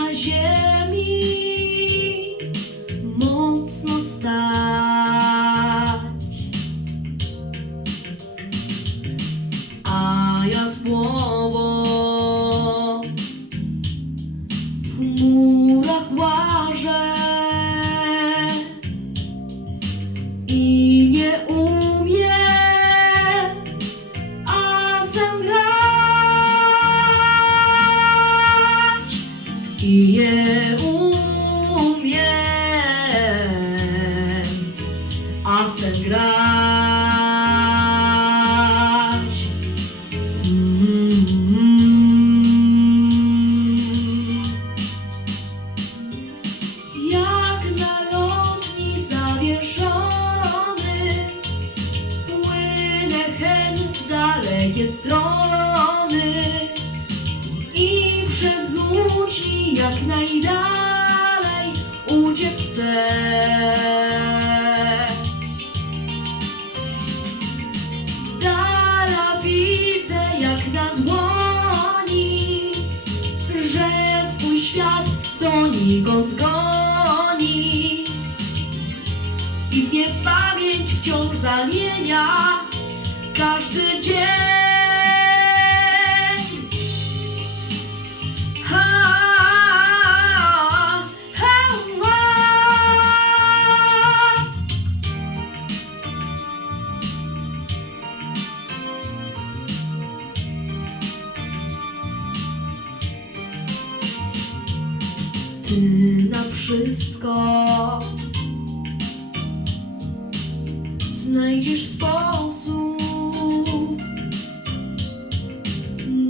na ziemi mocno stać, a ja z w chmurach łażę i nie umiem. I jak najdalej uciec chcę Z dala widzę jak na dłoni Że twój świat donikąd goni I w niepamięć wciąż zamienia Każdy dzień Ty na wszystko znajdziesz sposób.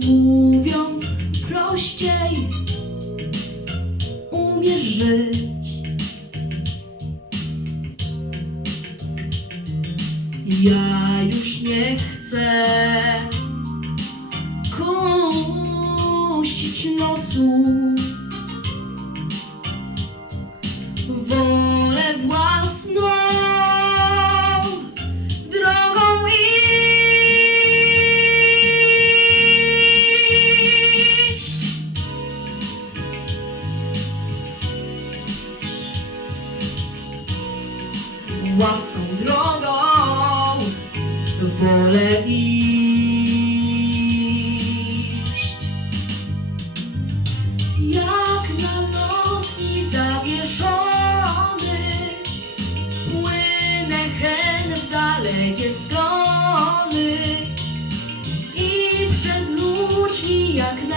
Mówiąc prościej, umiesz żyć. Ja już nie chcę kusić losu. Własną drogą. Własną drogą wolę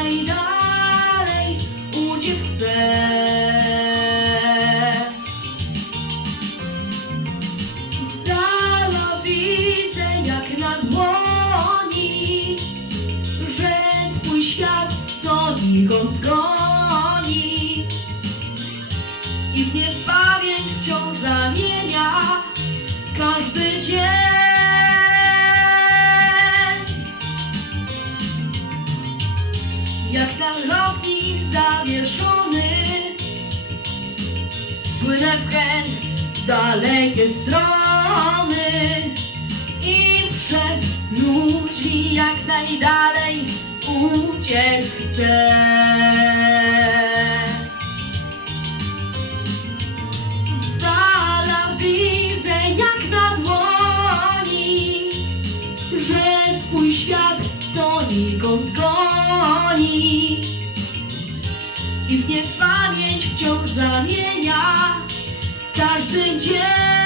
jak najdalej uciec dala widzę jak na dłoni że twój świat donikąd goni i w niepamięć Jak lotnik zawieszony, płynę w hen dalekie strony i przed ludźmi jak najdalej uciec chcę. Zamienia każdy dzień.